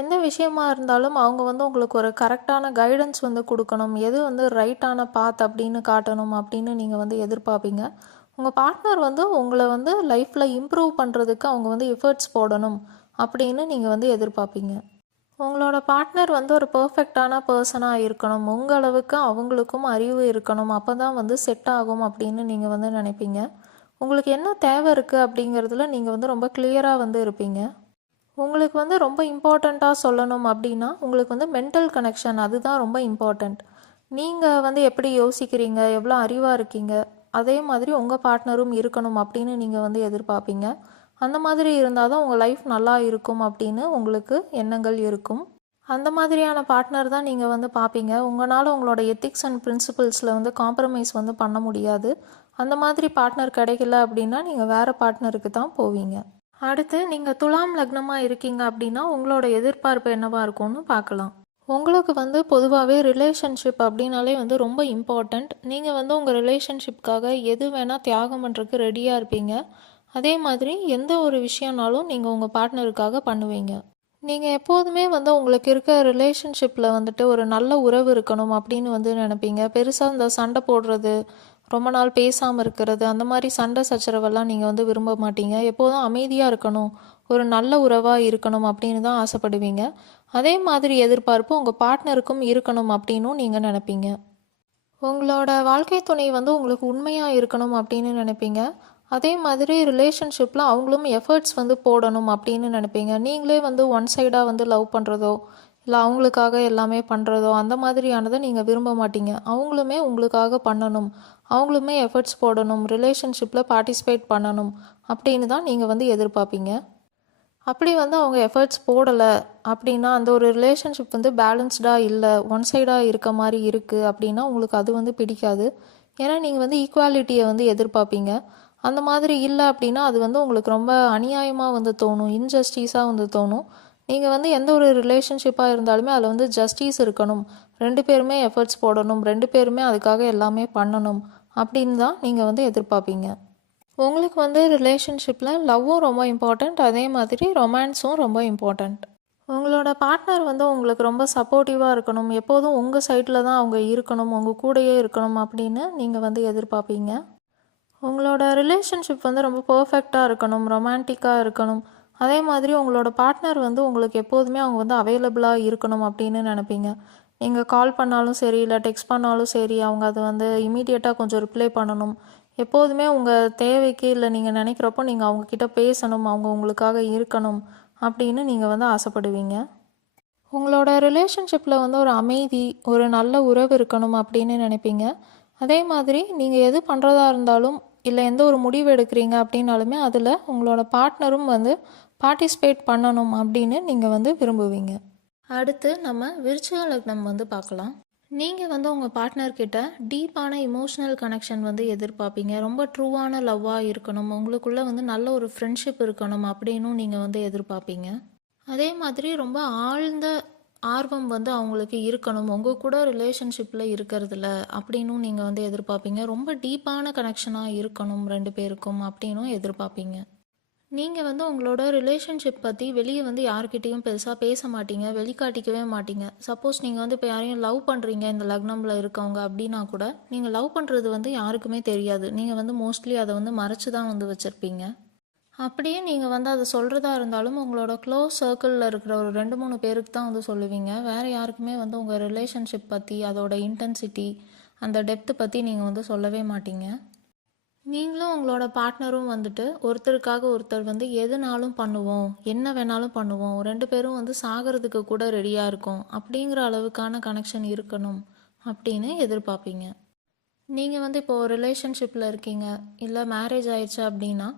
எந்த விஷயமா இருந்தாலும் அவங்க வந்து உங்களுக்கு ஒரு கரெக்டான கைடன்ஸ் வந்து கொடுக்கணும், எது வந்து ரைட்டான பாத் அப்படின்னு காட்டணும் அப்படின்னு நீங்கள் வந்து எதிர்பார்ப்பீங்க. உங்கள் பார்ட்னர் வந்து உங்களை வந்து லைஃப்பில் இம்ப்ரூவ் பண்ணுறதுக்கு அவங்க வந்து எஃபர்ட்ஸ் போடணும் அப்படின்னு நீங்கள் வந்து எதிர்பார்ப்பீங்க. உங்களோட பார்ட்னர் வந்து ஒரு பர்ஃபெக்டான பர்சனாக இருக்கணும், உங்கள் அளவுக்கு அவங்களுக்கும் அறிவு இருக்கணும், அப்போ தான் வந்து செட் ஆகும் அப்படின்னு நீங்கள் வந்து நினைப்பீங்க. உங்களுக்கு என்ன தேவை இருக்குது அப்படிங்கிறதுல நீங்கள் வந்து ரொம்ப கிளியராக வந்து இருப்பீங்க. உங்களுக்கு வந்து ரொம்ப இம்பார்ட்டண்ட்டாக சொல்லணும் அப்படின்னா உங்களுக்கு வந்து மென்டல் கனெக்ஷன் அதுதான் ரொம்ப இம்பார்ட்டண்ட். நீங்கள் வந்து எப்படி யோசிக்கிறீங்க, எவ்வளோ அறிவாக இருக்கீங்க, அதே மாதிரி உங்கள் பார்ட்னரும் இருக்கணும் அப்படின்னு நீங்கள் வந்து எதிர்பார்ப்பீங்க. அந்த மாதிரி இருந்தால் தான் உங்கள் லைஃப் நல்லா இருக்கும் அப்படின்னு உங்களுக்கு எண்ணங்கள் இருக்கும். அந்த மாதிரியான பார்ட்னர் தான் நீங்கள் வந்து பார்ப்பீங்க. உங்களால் உங்களோட எத்திக்ஸ் அண்ட் பிரின்சிபல்ஸில் வந்து காம்ப்ரமைஸ் வந்து பண்ண முடியாது. அந்த மாதிரி பார்ட்னர் கிடைக்கல அப்படின்னா நீங்கள் வேறு பார்ட்னருக்கு தான் போவீங்க. அடுத்து நீங்கள் துலாம் லக்னமாக இருக்கீங்க அப்படின்னா உங்களோட எதிர்பார்ப்பு என்னவாக இருக்கும்னு பார்க்கலாம். உங்களுக்கு வந்து பொதுவாகவே ரிலேஷன்ஷிப் அப்படின்னாலே வந்து ரொம்ப இம்பார்ட்டண்ட். நீங்கள் வந்து உங்கள் ரிலேஷன்ஷிப்காக எது வேணால் தியாகம் பண்ணுறதுக்கு ரெடியாக இருப்பீங்க. அதே மாதிரி எந்த ஒரு விஷயம்னாலும் நீங்கள் உங்கள் பார்ட்னருக்காக பண்ணுவீங்க. நீங்கள் எப்போதுமே வந்து உங்களுக்கு இருக்க ரிலேஷன்ஷிப்பில் வந்துட்டு ஒரு நல்ல உறவு இருக்கணும் அப்படின்னு வந்து நினைப்பீங்க. பெருசாக இந்த சண்டை போடுறது, ரொம்ப நாள் பேசாமல் இருக்கிறது, அந்த மாதிரி சண்டை சச்சரவெல்லாம் நீங்கள் வந்து விரும்ப மாட்டீங்க. எப்போதும் அமைதியாக இருக்கணும், ஒரு நல்ல உறவாக இருக்கணும் அப்படின்னு தான் ஆசைப்படுவீங்க. அதே மாதிரி எதிர்பார்ப்பு உங்கள் பார்ட்னருக்கும் இருக்கணும் அப்படின்னும் நீங்கள் நினைப்பீங்க. உங்களோட வாழ்க்கை துணை வந்து உங்களுக்கு உண்மையாக இருக்கணும் அப்படின்னு நினைப்பீங்க. அதே மாதிரி ரிலேஷன்ஷிப்பில் அவங்களும் எஃபர்ட்ஸ் வந்து போடணும் அப்படின்னு நினைப்பீங்க. நீங்களே வந்து ஒன் சைடாக வந்து லவ் பண்ணுறதோ இல்லை அவங்களுக்காக எல்லாமே பண்ணுறதோ அந்த மாதிரியானதை நீங்கள் விரும்ப மாட்டீங்க. அவங்களுமே உங்களுக்காக பண்ணணும், அவங்களுமே எஃபர்ட்ஸ் போடணும், ரிலேஷன்ஷிப்பில் பார்ட்டிசிபேட் பண்ணணும் அப்படின்னு தான் நீங்கள் வந்து எதிர்பார்ப்பீங்க. அப்படி வந்து அவங்க எஃபர்ட்ஸ் போடலை அப்படின்னா அந்த ஒரு ரிலேஷன்ஷிப் வந்து பேலன்ஸ்டாக இல்லை, ஒன் சைடாக இருக்க மாதிரி இருக்குது அப்படின்னா உங்களுக்கு அது வந்து பிடிக்காது. ஏன்னா நீங்கள் வந்து ஈக்குவாலிட்டியை வந்து எதிர்பார்ப்பீங்க. அந்த மாதிரி இல்லை அப்படின்னா அது வந்து உங்களுக்கு ரொம்ப அநியாயமாக வந்து தோணும், இன்ஜஸ்டிஸாக வந்து தோணும். நீங்கள் வந்து எந்த ஒரு ரிலேஷன்ஷிப்பாக இருந்தாலுமே அதில் வந்து ஜஸ்டிஸ் இருக்கணும், ரெண்டு பேருமே எஃபர்ட்ஸ் போடணும், ரெண்டு பேருமே அதுக்காக எல்லாமே பண்ணணும் அப்படின்னு தான் நீங்கள் வந்து எதிர்பார்ப்பீங்க. உங்களுக்கு வந்து ரிலேஷன்ஷிப்பில் லவ்வும் ரொம்ப இம்பார்ட்டண்ட், அதே மாதிரி ரொமான்ஸும் ரொம்ப இம்பார்ட்டண்ட். உங்களோட பார்ட்னர் வந்து உங்களுக்கு ரொம்ப சப்போர்ட்டிவாக இருக்கணும், எப்போதும் உங்கள் சைடில் தான் அவங்க இருக்கணும், உங்கள் கூடயே இருக்கணும் அப்படின்னு நீங்கள் வந்து எதிர்பார்ப்பீங்க. உங்களோட ரிலேஷன்ஷிப் வந்து ரொம்ப பர்ஃபெக்டாக இருக்கணும், ரொமான்டிக்காக இருக்கணும். அதே மாதிரி உங்களோட பார்ட்னர் வந்து உங்களுக்கு எப்போதுமே அவங்க வந்து அவைலபிளாக இருக்கணும் அப்படின்னு நினைப்பீங்க. நீங்கள் கால் பண்ணாலும் சரி இல்லை டெக்ஸ்ட் பண்ணாலும் சரி அவங்க அதை வந்து இமீடியட்டாக கொஞ்சம் ரிப்ளை பண்ணணும். எப்போதுமே உங்கள் தேவைக்கு இல்லை நீங்கள் நினைக்கிறப்போ நீங்கள் அவங்கக்கிட்ட பேசணும், அவங்க உங்களுக்காக இருக்கணும் அப்படின்னு நீங்கள் வந்து ஆசைப்படுவீங்க. உங்களோட ரிலேஷன்ஷிப்பில் வந்து ஒரு அமைதி, ஒரு நல்ல உறவு இருக்கணும் அப்படின்னு நினைப்பீங்க. அதே மாதிரி நீங்கள் எது பண்ணுறதா இருந்தாலும் இல்லை எந்த ஒரு முடிவு எடுக்கிறீங்க அப்படின்னாலுமே அதில் உங்களோட பார்ட்னரும் வந்து பார்ட்டிசிபேட் பண்ணணும் அப்படின்னு நீங்கள் வந்து விரும்புவீங்க. அடுத்து நம்ம விருச்சிக லக்னம் வந்து பார்க்கலாம். நீங்கள் வந்து உங்கள் பார்ட்னர்கிட்ட டீப்பான இமோஷ்னல் கனெக்ஷன் வந்து எதிர்பார்ப்பீங்க. ரொம்ப ட்ரூவான லவ்வாக இருக்கணும், உங்களுக்குள்ளே வந்து நல்ல ஒரு ஃப்ரெண்ட்ஷிப் இருக்கணும் அப்படின்னும் நீங்கள் வந்து எதிர்பார்ப்பீங்க. அதே மாதிரி ரொம்ப ஆழ்ந்த ஆர்வம் வந்து அவங்களுக்கு இருக்கணும் உங்கள் கூட ரிலேஷன்ஷிப்பில் இருக்கிறதுல அப்படின்னும் நீங்கள் வந்து எதிர்பார்ப்பீங்க. ரொம்ப டீப்பான கனெக்ஷனாக இருக்கணும் ரெண்டு பேருக்கும் அப்படின்னும் எதிர்பார்ப்பீங்க. நீங்கள் வந்து உங்களோட ரிலேஷன்ஷிப் பற்றி வெளியே வந்து யார்கிட்டேயும் பெருசாக பேச மாட்டீங்க, வெளிக்காட்டிக்கவே மாட்டீங்க. சப்போஸ் நீங்கள் வந்து இப்போ யாரையும் லவ் பண்ணுறீங்க இந்த லக்னமில் இருக்கவங்க அப்படின்னா கூட நீங்கள் லவ் பண்ணுறது வந்து யாருக்குமே தெரியாது. நீங்கள் வந்து மோஸ்ட்லி அதை வந்து மறைச்சி தான் வந்து வச்சுருப்பீங்க. அப்படியே நீங்கள் வந்து அதை சொல்கிறதா இருந்தாலும் உங்களோட க்ளோஸ் சர்க்கிளில் இருக்கிற ஒரு 2-3 பேருக்கு தான் வந்து சொல்லுவீங்க. வேறு யாருக்குமே வந்து உங்கள் ரிலேஷன்ஷிப் பற்றி, அதோட இன்டென்சிட்டி, அந்த டெப்த்து பற்றி நீங்கள் வந்து சொல்லவே மாட்டீங்க. நீங்களும் உங்களோட பார்ட்னரும் வந்துட்டு ஒருத்தருக்காக ஒருத்தர் வந்து எதுனாலும் பண்ணுவோம், என்ன வேணாலும் பண்ணுவோம், ரெண்டு பேரும் வந்து சாகிறதுக்கு கூட ரெடியாக இருக்கும் அப்படிங்கிற அளவுக்கான கனெக்ஷன் இருக்கணும் அப்படின்னு எதிர்பார்ப்பீங்க. நீங்கள் வந்து இப்போது ரிலேஷன்ஷிப்பில் இருக்கீங்க இல்லை மேரேஜ் ஆயிடுச்சு அப்படின்னா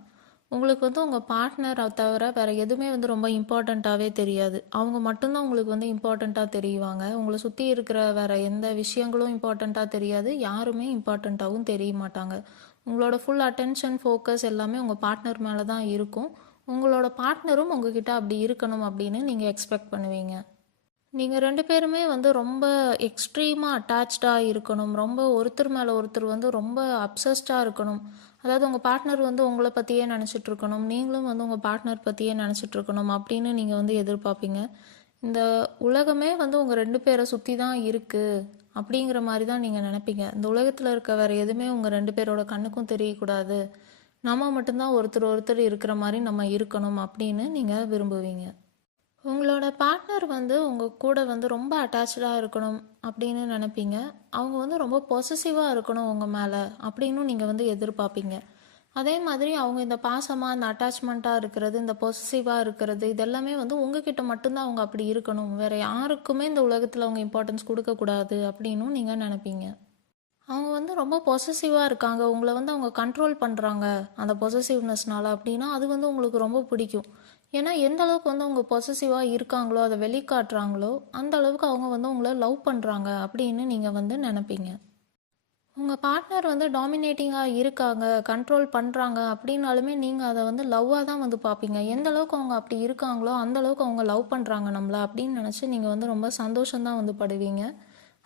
உங்களுக்கு வந்து உங்கள் பார்ட்னரை தவிர வேறு எதுவுமே வந்து ரொம்ப இம்பார்ட்டண்ட்டாகவே தெரியாது. அவங்க மட்டும்தான் உங்களுக்கு வந்து இம்பார்ட்டண்ட்டாக தெரியுவாங்க. உங்களை சுற்றி இருக்கிற வேறு எந்த விஷயங்களும் இம்பார்ட்டண்ட்டாக தெரியாது, யாருமே இம்பார்ட்டண்ட்டாகவும் தெரிய மாட்டாங்க. உங்களோட ஃபுல் அட்டென்ஷன், ஃபோக்கஸ் எல்லாமே உங்கள் பார்ட்னர் மேலே தான் இருக்கும். உங்களோட பார்ட்னரும் உங்ககிட்ட அப்படி இருக்கணும் அப்படின்னு நீங்கள் எக்ஸ்பெக்ட் பண்ணுவீங்க. நீங்கள் ரெண்டு பேருமே வந்து ரொம்ப எக்ஸ்ட்ரீமாக அட்டாச்சாக இருக்கணும், ரொம்ப ஒருத்தர் மேலே ஒருத்தர் வந்து ரொம்ப அப்சஸ்டாக இருக்கணும். அதாவது உங்கள் பார்ட்னர் வந்து உங்களை பற்றியே நினச்சிட்ருக்கணும், நீங்களும் வந்து உங்கள் பார்ட்னர் பற்றியே நினச்சிட்ருக்கணும் அப்படின்னு நீங்கள் வந்து எதிர்பார்ப்பீங்க. இந்த உலகமே வந்து உங்கள் ரெண்டு பேரை சுற்றி தான் இருக்குது அப்படிங்கிற மாதிரி தான் நீங்கள் நினைப்பீங்க. இந்த உலகத்தில் இருக்க வேறு எதுவுமே உங்கள் ரெண்டு பேரோட கண்ணுக்கும் தெரியக்கூடாது, நம்ம மட்டும்தான் ஒருத்தர் ஒருத்தர் இருக்கிற மாதிரி நம்ம இருக்கணும் அப்படின்னு நீங்கள் விரும்புவீங்க. உங்களோட பார்ட்னர் வந்து உங்கள் கூட வந்து ரொம்ப அட்டாச்சாக இருக்கணும் அப்படின்னு நினைப்பீங்க. அவங்க வந்து ரொம்ப பொசசிவாக இருக்கணும் உங்கள் மேலே அப்படின்னும் நீங்கள் வந்து எதிர்பார்ப்பீங்க. அதே மாதிரி அவங்க இந்த பாசமாக, இந்த அட்டாச்மெண்ட்டாக இருக்கிறது, இந்த பொசசிவாக இருக்கிறது, இதெல்லாமே வந்து உங்ககிட்ட மட்டும்தான் அவங்க அப்படி இருக்கணும், வேறு யாருக்குமே இந்த உலகத்தில் அவங்க இம்பார்ட்டன்ஸ் கொடுக்கக்கூடாது அப்படின்னும் நீங்கள் நினைப்பீங்க. அவங்க வந்து ரொம்ப பொசசிவாக இருக்காங்க, உங்களை வந்து அவங்க கண்ட்ரோல் பண்ணுறாங்க அந்த பொசசிவ்னஸ்னால அப்படின்னா அது வந்து உங்களுக்கு ரொம்ப பிடிக்கும். ஏன்னா எந்த அளவுக்கு வந்து அவங்க பொசசிவாக இருக்காங்களோ, அதை வெளிக்காட்டுறாங்களோ, அந்த அளவுக்கு அவங்க வந்து உங்களை லவ் பண்ணுறாங்க அப்படின்னு நீங்கள் வந்து நினைப்பீங்க. உங்கள் பார்ட்னர் வந்து டாமினேட்டிங்காக இருக்காங்க, கண்ட்ரோல் பண்ணுறாங்க அப்படின்னாலுமே நீங்கள் அதை வந்து லவ்வாக தான் வந்து பார்ப்பீங்க. எந்த அளவுக்கு அவங்க அப்படி இருக்காங்களோ அந்த அளவுக்கு அவங்க லவ் பண்ணுறாங்க நம்மள அப்படின்னு நினச்சி நீங்கள் வந்து ரொம்ப சந்தோஷம்தான் வந்து படுவீங்க.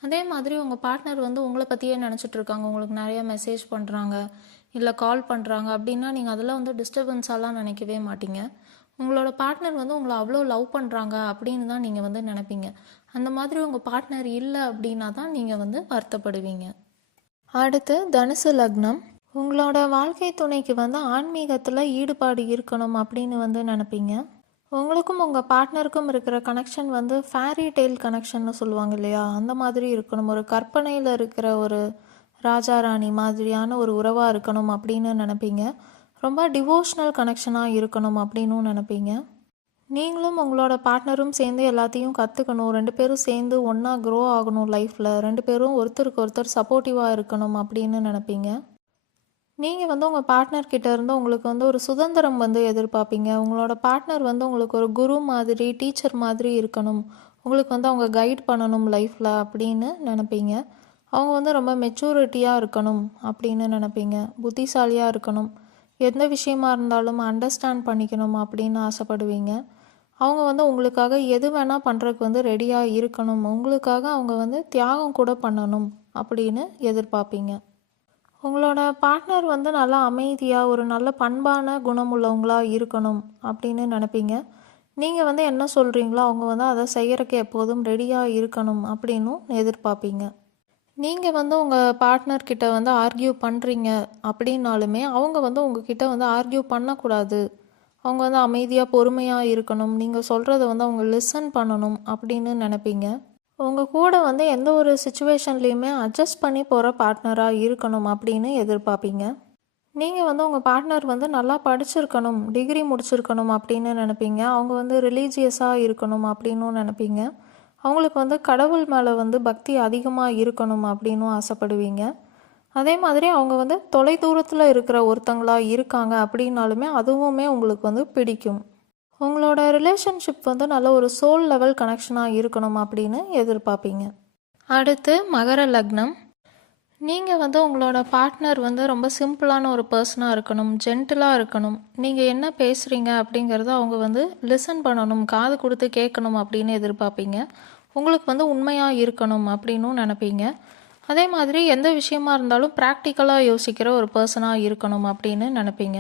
அதே மாதிரி உங்கள் பார்ட்னர் வந்து உங்களை பற்றியே நினச்சிட்டு இருக்காங்க, உங்களுக்கு நிறைய மெசேஜ் பண்ணுறாங்க, இல்லை கால் பண்ணுறாங்க அப்படின்னா நீங்கள் அதெல்லாம் வந்து டிஸ்டர்பன்ஸாலாம் நினைக்கவே மாட்டீங்க. உங்களோட பார்ட்னர் வந்து உங்களை அவ்வளோ லவ் பண்ணுறாங்க அப்படின்னு தான் நீங்கள் வந்து நினைப்பீங்க. அந்த மாதிரி உங்கள் பார்ட்னர் இல்லை அப்படின்னா தான் நீங்கள் வந்து வருத்தப்படுவீங்க. அடுத்து தனுசு லக்னம். உங்களோட வாழ்க்கை துணைக்கு வந்து ஆன்மீகத்தில் ஈடுபாடு இருக்கணும் அப்படின்னு வந்து நினைப்பீங்க. உங்களுக்கும் உங்கள் பார்ட்னருக்கும் இருக்கிற கனெக்ஷன் வந்து ஃபேரி டெய்ல் கனெக்ஷன்னு சொல்லுவாங்க இல்லையா, அந்த மாதிரி இருக்கணும். ஒரு கற்பனையில் இருக்கிற ஒரு ராஜா ராணி மாதிரியான ஒரு உறவாக இருக்கணும் அப்படின்னு நினைப்பீங்க. ரொம்ப டிவோஷனல் கனெக்ஷனாக இருக்கணும் அப்படின்னும் நினைப்பீங்க. நீங்களும் உங்களோட பார்ட்னரும் சேர்ந்து எல்லாத்தையும் கற்றுக்கணும், 2 பேரும் சேர்ந்து ஒன்றா க்ரோ ஆகணும் லைஃப்பில், 2 பேரும் ஒருத்தருக்கு ஒருத்தர் சப்போர்ட்டிவாக இருக்கணும் அப்படின்னு நினைப்பீங்க. நீங்கள் வந்து உங்கள் பார்ட்னர்கிட்ட இருந்து உங்களுக்கு வந்து ஒரு சுதந்திரம் வந்து எதிர்பார்ப்பீங்க. உங்களோட பார்ட்னர் வந்து உங்களுக்கு ஒரு குரு மாதிரி, டீச்சர் மாதிரி இருக்கணும், உங்களுக்கு வந்து அவங்க கைட் பண்ணணும் லைஃப்பில் அப்படின்னு நினைப்பீங்க. அவங்க வந்து ரொம்ப மெச்சூரிட்டியாக இருக்கணும் அப்படின்னு நினைப்பீங்க. புத்திசாலியாக இருக்கணும், எந்த விஷயமா இருந்தாலும் அண்டர்ஸ்டாண்ட் பண்ணிக்கணும் அப்படின்னு ஆசைப்படுவீங்க. அவங்க வந்து உங்களுக்காக எது வேணால் பண்ணுறதுக்கு வந்து ரெடியாக இருக்கணும், உங்களுக்காக அவங்க வந்து தியாகம் கூட பண்ணணும் அப்படின்னு எதிர்பார்ப்பீங்க. உங்களோட பார்ட்னர் வந்து நல்லா அமைதியாக ஒரு நல்ல பண்பான குணமுள்ளவங்களாக இருக்கணும் அப்படின்னு நினைப்பீங்க. நீங்கள் வந்து என்ன சொல்கிறீங்களோ அவங்க வந்து அதை செய்கிறக்கு எப்போதும் ரெடியாக இருக்கணும் அப்படின்னும் எதிர்பார்ப்பீங்க. நீங்கள் வந்து உங்கள் பார்ட்னர்கிட்ட வந்து ஆர்கியூ பண்ணுறீங்க அப்படின்னாலுமே அவங்க வந்து உங்ககிட்ட வந்து ஆர்கியூ பண்ணக்கூடாது, அவங்க வந்து அமைதியாக பொறுமையாக இருக்கணும், நீங்கள் சொல்கிறத வந்து அவங்க லிசன் பண்ணணும் அப்படின்னு நினைப்பீங்க. உங்கள் கூட வந்து எந்த ஒரு சுச்சுவேஷன்லேயுமே அட்ஜஸ்ட் பண்ணி போகிற பார்ட்னராக இருக்கணும் அப்படின்னு எதிர்பார்ப்பீங்க. நீங்கள் வந்து உங்கள் பார்ட்னர் வந்து நல்லா படிச்சிருக்கணும், டிகிரி முடிச்சிருக்கணும் அப்படின்னு நினைப்பீங்க. அவங்க வந்து ரிலீஜியஸாக இருக்கணும் அப்படின்னும் நினைப்பீங்க. அவங்களுக்கு வந்து கடவுள் மேலே வந்து பக்தி அதிகமாக இருக்கணும் அப்படின்னும் ஆசைப்படுவீங்க. அதே மாதிரி அவங்க வந்து தொலை தூரத்தில் இருக்கிற ஒருத்தங்களாக இருக்காங்க அப்படின்னாலுமே அதுவுமே உங்களுக்கு வந்து பிடிக்கும். உங்களோட ரிலேஷன்ஷிப் வந்து நல்ல ஒரு சோல் லெவல் கனெக்ஷனாக இருக்கணும் அப்படின்னு எதிர்பார்ப்பீங்க. அடுத்து மகர லக்னம். நீங்கள் வந்து உங்களோட பார்ட்னர் வந்து ரொம்ப சிம்பிளான ஒரு பர்சனாக இருக்கணும், ஜென்டிலாக இருக்கணும், நீங்கள் என்ன பேசுகிறீங்க அப்படிங்கிறத அவங்க வந்து லிசன் பண்ணணும், காது கொடுத்து கேட்கணும் அப்படின்னு எதிர்பார்ப்பீங்க. உங்களுக்கு வந்து உண்மையாக இருக்கணும் அப்படின்னும் நினைப்பீங்க. அதே மாதிரி எந்த விஷயமா இருந்தாலும் ப்ராக்டிக்கலாக யோசிக்கிற ஒரு பர்சனாக இருக்கணும் அப்படின்னு நினைப்பீங்க.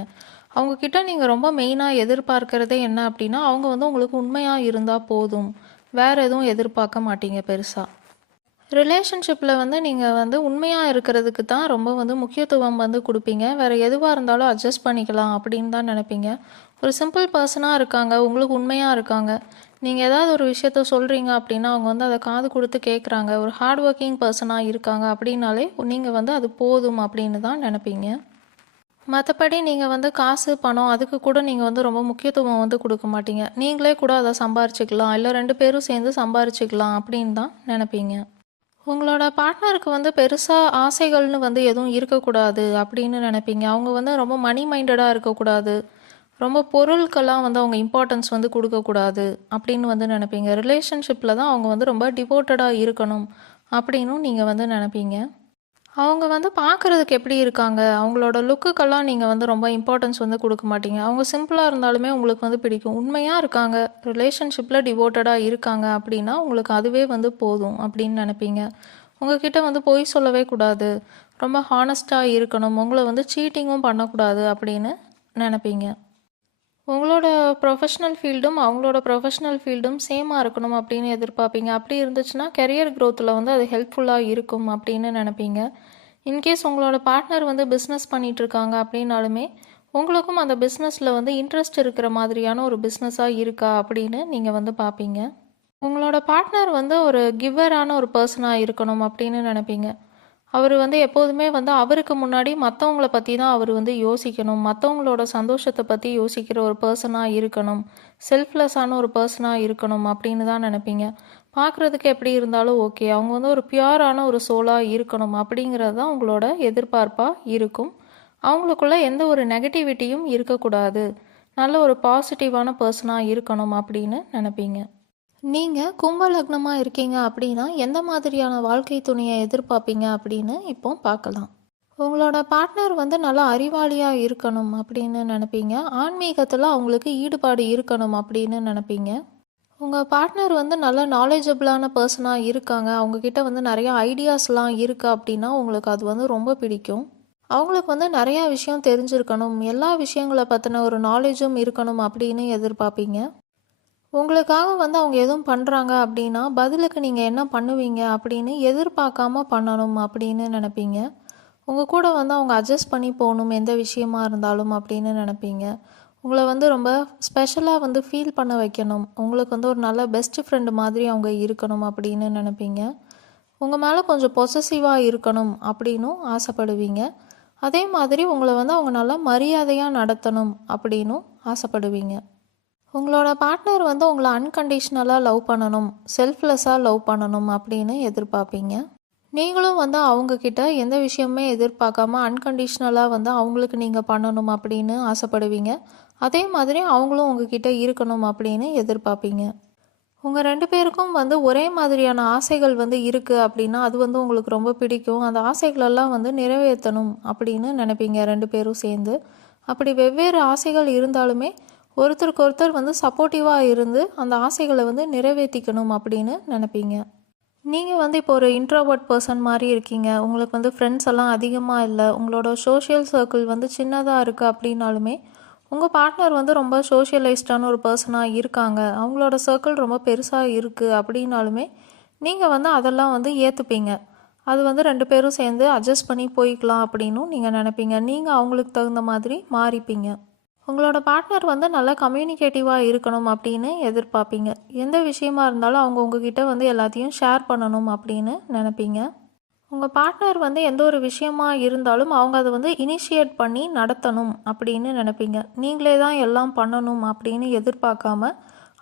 அவங்கக்கிட்ட நீங்கள் ரொம்ப மெயினாக எதிர்பார்க்குறதே என்ன அப்படின்னா, அவங்க வந்து உங்களுக்கு உண்மையாக இருந்தால் போதும், வேறு எதுவும் எதிர்பார்க்க மாட்டீங்க பெருசாக. ரிலேஷன்ஷிப்பில் வந்து நீங்கள் வந்து உண்மையாக இருக்கிறதுக்கு தான் ரொம்ப வந்து முக்கியத்துவம் வந்து கொடுப்பீங்க. வேறு எதுவாக இருந்தாலும் அட்ஜஸ்ட் பண்ணிக்கலாம் அப்படின்னு தான் நினைப்பீங்க. ஒரு சிம்பிள் பர்சனாக இருக்காங்க, உங்களுக்கு உண்மையாக இருக்காங்க, நீங்கள் ஏதாவது ஒரு விஷயத்த சொல்கிறீங்க அப்படின்னா அவங்க வந்து அதை காது கொடுத்து கேட்குறாங்க, ஒரு ஹார்ட் ஒர்க்கிங் பர்சனாக இருக்காங்க அப்படின்னாலே நீங்கள் வந்து அது போதும் அப்படின்னு தான் நினைப்பீங்க. மற்றபடி நீங்கள் வந்து காசு பணம் அதுக்கு கூட நீங்கள் வந்து ரொம்ப முக்கியத்துவம் வந்து கொடுக்க மாட்டீங்க. நீங்களே கூட அதை சம்பாரிச்சிக்கலாம், இல்லை 2 பேரும் சேர்ந்து சம்பாரிச்சிக்கலாம் அப்படின்னு தான் நினைப்பீங்க. உங்களோட பார்ட்னருக்கு வந்து பெருசாக ஆசைகள்னு வந்து எதுவும் இருக்கக்கூடாது அப்படின்னு நினைப்பீங்க. அவங்க வந்து ரொம்ப மணி மைண்டடாக இருக்கக்கூடாது, ரொம்ப பொருட்கெல்லாம் வந்து அவங்க இம்பார்ட்டன்ஸ் வந்து கொடுக்கக்கூடாது அப்படின்னு வந்து நினைப்பீங்க. ரிலேஷன்ஷிப்பில் தான் அவங்க வந்து ரொம்ப டிவோட்டடாக இருக்கணும் அப்படின்னும் நீங்கள் வந்து நினைப்பீங்க. அவங்க வந்து பார்க்குறதுக்கு எப்படி இருக்காங்க, அவங்களோட லுக்குக்கெல்லாம் நீங்கள் வந்து ரொம்ப இம்பார்ட்டன்ஸ் வந்து கொடுக்க மாட்டீங்க. அவங்க சிம்பிளாக இருந்தாலுமே உங்களுக்கு வந்து பிடிக்கும். உண்மையாக இருக்காங்க, ரிலேஷன்ஷிப்பில் டிவோட்டடாக இருக்காங்க அப்படின்னா உங்களுக்கு அதுவே வந்து போதும் அப்படின்னு நினைப்பீங்க. உங்ககிட்ட வந்து பொய் சொல்லவே கூடாது, ரொம்ப ஹானஸ்ட்டாக இருக்கணும், உங்களை வந்து சீட்டிங்கும் பண்ணக்கூடாது அப்படின்னு நினைப்பீங்க. உங்களோட ப்ரொஃபஷ்னல் ஃபீல்டும் அவங்களோட ப்ரொஃபஷ்னல் ஃபீல்டும் சேமாக இருக்கணும் அப்படின்னு எதிர்பார்ப்பீங்க. அப்படி இருந்துச்சுன்னா கெரியர் க்ரோத்தில் வந்து அது ஹெல்ப்ஃபுல்லாக இருக்கும் அப்படின்னு நினைப்பீங்க. இன்கேஸ் உங்களோட பார்ட்னர் வந்து பிஸ்னஸ் பண்ணிகிட்ருக்காங்க அப்படின்னாலுமே உங்களுக்கும் அந்த பிஸ்னஸில் வந்து இன்ட்ரெஸ்ட் இருக்கிற மாதிரியான ஒரு பிஸ்னஸாக இருக்கா அப்படின்னு நீங்கள் வந்து பார்ப்பீங்க. உங்களோட பார்ட்னர் வந்து ஒரு கிவரான ஒரு பர்சனாக இருக்கணும் அப்படின்னு நினைப்பீங்க. அவர் வந்து எப்போதுமே வந்து அவருக்கு முன்னாடி மற்றவங்கள பற்றி தான் அவர் வந்து யோசிக்கணும், மற்றவங்களோட சந்தோஷத்தை பற்றி யோசிக்கிற ஒரு பர்சனாக இருக்கணும், செல்ஃப்லெஸ்ஸான ஒரு பர்சனாக இருக்கணும் அப்படின்னு தான் நினைப்பீங்க. பார்க்குறதுக்கு எப்படி இருந்தாலும் ஓகே, அவங்க வந்து ஒரு பியூரான ஒரு சோலாக இருக்கணும் அப்படிங்கிறது தான் உங்களோட எதிர்பார்ப்பாக இருக்கும். அவங்களுக்குள்ள எந்த ஒரு நெகட்டிவிட்டியும் இருக்கக்கூடாது, நல்ல ஒரு பாசிட்டிவான பர்சனாக இருக்கணும் அப்படின்னு நினைப்பீங்க. நீங்கள் கும்ப லக்னமாக இருக்கீங்க அப்படின்னா எந்த மாதிரியான வாழ்க்கை துணையை எதிர்பார்ப்பீங்க அப்படின்னு இப்போ பார்க்கலாம். உங்களோட பார்ட்னர் வந்து நல்லா அறிவாளியாக இருக்கணும் அப்படின்னு நினைப்பீங்க. ஆன்மீகத்தில் அவங்களுக்கு ஈடுபாடு இருக்கணும் அப்படின்னு நினைப்பீங்க. உங்கள் பார்ட்னர் வந்து நல்ல நாலேஜபிளான பர்சனாக இருக்காங்க, அவங்கக்கிட்ட வந்து நிறையா ஐடியாஸ்லாம் இருக்குது அப்படின்னா உங்களுக்கு அது வந்து ரொம்ப பிடிக்கும். அவங்களுக்கு வந்து நிறையா விஷயம் தெரிஞ்சிருக்கணும், எல்லா விஷயங்களை பற்றின ஒரு நாலேஜும் இருக்கணும் அப்படின்னு எதிர்பார்ப்பீங்க. உங்களுக்காக வந்து அவங்க எதுவும் பண்ணுறாங்க அப்படின்னா பதிலுக்கு நீங்கள் என்ன பண்ணுவீங்க அப்படின்னு எதிர்பார்க்காம பண்ணணும் அப்படின்னு நினைப்பீங்க. உங்கள் கூட வந்து அவங்க அட்ஜஸ்ட் பண்ணி போகணும் எந்த விஷயமா இருந்தாலும் அப்படின்னு நினைப்பீங்க. உங்களை வந்து ரொம்ப ஸ்பெஷலாக வந்து ஃபீல் பண்ண வைக்கணும், உங்களுக்கு வந்து ஒரு நல்ல பெஸ்ட் ஃப்ரெண்டு மாதிரி அவங்க இருக்கணும் அப்படின்னு நினைப்பீங்க. உங்கள் மேலே கொஞ்சம் பொசசிவாக இருக்கணும் அப்படின்னும் ஆசைப்படுவீங்க. அதே மாதிரி உங்களை வந்து அவங்க நல்லா மரியாதையாக நடத்தணும் அப்படின்னும் ஆசைப்படுவீங்க. உங்களோட பார்ட்னர் வந்து உங்களை அன்கண்டிஷ்னலாக லவ் பண்ணணும், செல்ஃப்லெஸ்ஸாக லவ் பண்ணணும் அப்படின்னு எதிர்பார்ப்பீங்க. நீங்களும் வந்து அவங்கக்கிட்ட எந்த விஷயமே எதிர்பார்க்காம அன்கண்டிஷ்னலாக வந்து அவங்களுக்கு நீங்கள் பண்ணணும் அப்படின்னு ஆசைப்படுவீங்க. அதே மாதிரி அவங்களும் உங்ககிட்ட இருக்கணும் அப்படின்னு எதிர்பார்ப்பீங்க. உங்கள் 2 பேருக்கும் வந்து ஒரே மாதிரியான ஆசைகள் வந்து இருக்குது அப்படின்னா அது வந்து உங்களுக்கு ரொம்ப பிடிக்கும். அந்த ஆசைகளெல்லாம் வந்து நிறைவேற்றணும் அப்படின்னு நினைப்பீங்க 2 பேரும் சேர்ந்து. அப்படி வெவ்வேறு ஆசைகள் இருந்தாலுமே ஒருத்தருக்கு ஒருத்தர் வந்து சப்போர்ட்டிவாக இருந்து அந்த ஆசைகளை வந்து நிறைவேற்றிக்கணும் அப்படின்னு நினைப்பீங்க. நீங்கள் வந்து இப்போ ஒரு இன்ட்ரோவர்ட் பர்சன் மாதிரி இருக்கீங்க, உங்களுக்கு வந்து ஃப்ரெண்ட்ஸ் எல்லாம் அதிகமாக இல்லை, உங்களோட சோஷியல் சர்க்கிள் வந்து சின்னதாக இருக்குது அப்படின்னாலுமே உங்கள் பார்ட்னர் வந்து ரொம்ப சோஷியலைஸ்டான ஒரு பர்சனாக இருக்காங்க, அவங்களோட சர்க்கிள் ரொம்ப பெருசாக இருக்குது அப்படின்னாலுமே நீங்கள் வந்து அதெல்லாம் வந்து ஏற்றுப்பீங்க. அது வந்து 2 பேரும் சேர்ந்து அட்ஜஸ்ட் பண்ணி போய்க்கலாம் அப்படின்னும் நீங்கள் நினைப்பீங்க. நீங்கள் அவங்களுக்கு தகுந்த மாதிரி மாறிப்பீங்க. உங்களோட பார்ட்னர் வந்து நல்லா கம்யூனிகேட்டிவாக இருக்கணும் அப்படின்னு எதிர்பார்ப்பீங்க. எந்த விஷயமா இருந்தாலும் அவங்க உங்ககிட்ட வந்து எல்லாத்தையும் ஷேர் பண்ணணும் அப்படின்னு நினைப்பீங்க. உங்கள் பார்ட்னர் வந்து எந்த ஒரு விஷயமா இருந்தாலும் அவங்க அதை வந்து இனிஷியேட் பண்ணி நடத்தணும் அப்படின்னு நினைப்பீங்க. நீங்களே தான் எல்லாம் பண்ணணும் அப்படின்னு எதிர்பார்க்காம